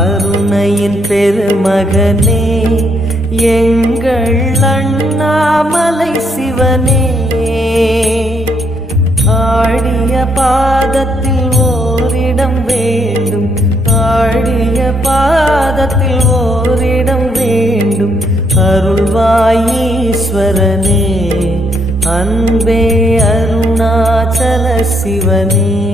அருணையின் பெருமகனே எங்கள் அண்ணாமலை சிவனே, ஆடிய பாதத்தில் ஓரிடம் வேண்டும், ஆடிய பாதத்தில் ஓரிடம் வேண்டும். அருள்வாயீஸ்வரனே, அன்பே அருணாச்சல சிவனே.